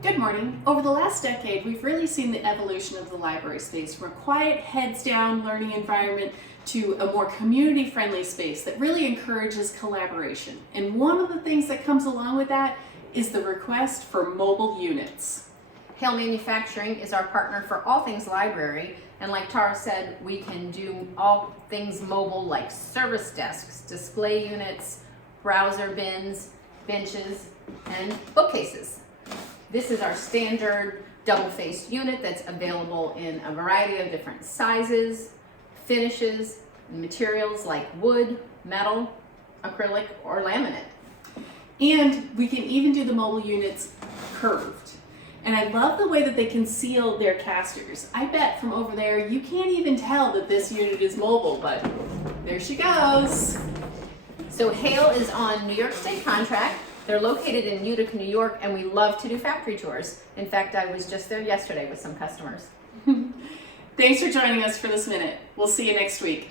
Good morning. Over the last decade, we've really seen the evolution of the library space from a quiet, heads-down learning environment to a more community-friendly space that really encourages collaboration. And one of the things that comes along with that is the request for mobile units. Hale Manufacturing is our partner for all things library, and like Tara said, we can do all things mobile like service desks, display units, browser bins, benches, and bookcases. This is our standard double-faced unit that's available in a variety of different sizes, finishes, and materials like wood, metal, acrylic, or laminate. And we can even do the mobile units curved. And I love the way that they conceal their casters. I bet from over there you can't even tell that this unit is mobile, but there she goes. So Hale is on New York State contract. They're located in Utica, New York, and we love to do factory tours. In fact, I was just there yesterday with some customers. Thanks for joining us for this minute. We'll see you next week.